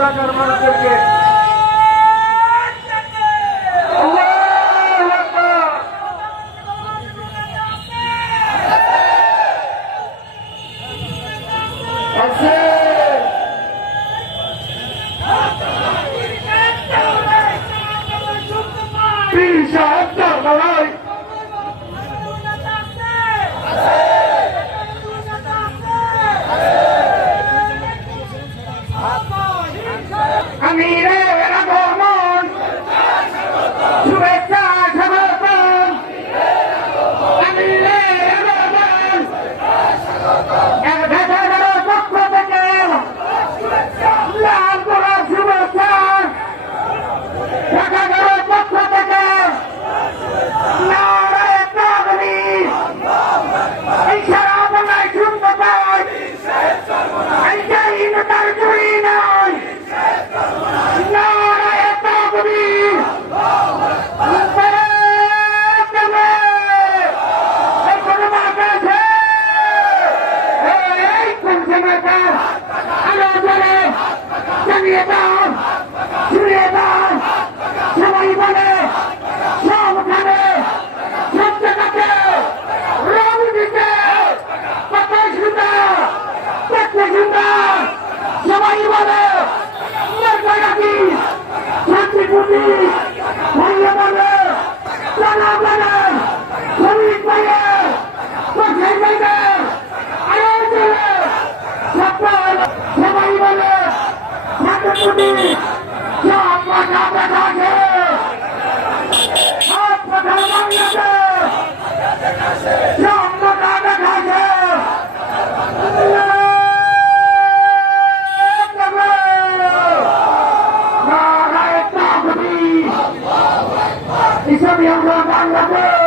এলাকার মানুষদেরকে আমি রে রাগমন শুভেচ্ছা স্বাগতম আমি রে রাগমন এক ঢাকার পক্ষ থেকে লাল গোলাপ শুভেচ্ছা ঢাকার পক্ষ থেকে নারায় তাকবীর এই সারা বাংলায় শুনতে পাই এই জাহিনতার জুড়ি নাই নারায় তাকবীর জানিয়ে দাও ছুড়িয়ে দাও সবাই বলে সবখানে সব জায়গাতে রং দিতে কত সুন্দর কত সুন্দর সবাই বলে নাকি শান্তিপুটি ভাইয়া বলে জানা বলে শ্রমিক ভাইয়া কোথায় যাইবে আরো চলে সবাই বলে শান্তিপুটি সব কথা দেখাছে সব কথা বাংলাতে সব কথা দেখাছে ইসলামী আন্দোলন বাংলাদেশ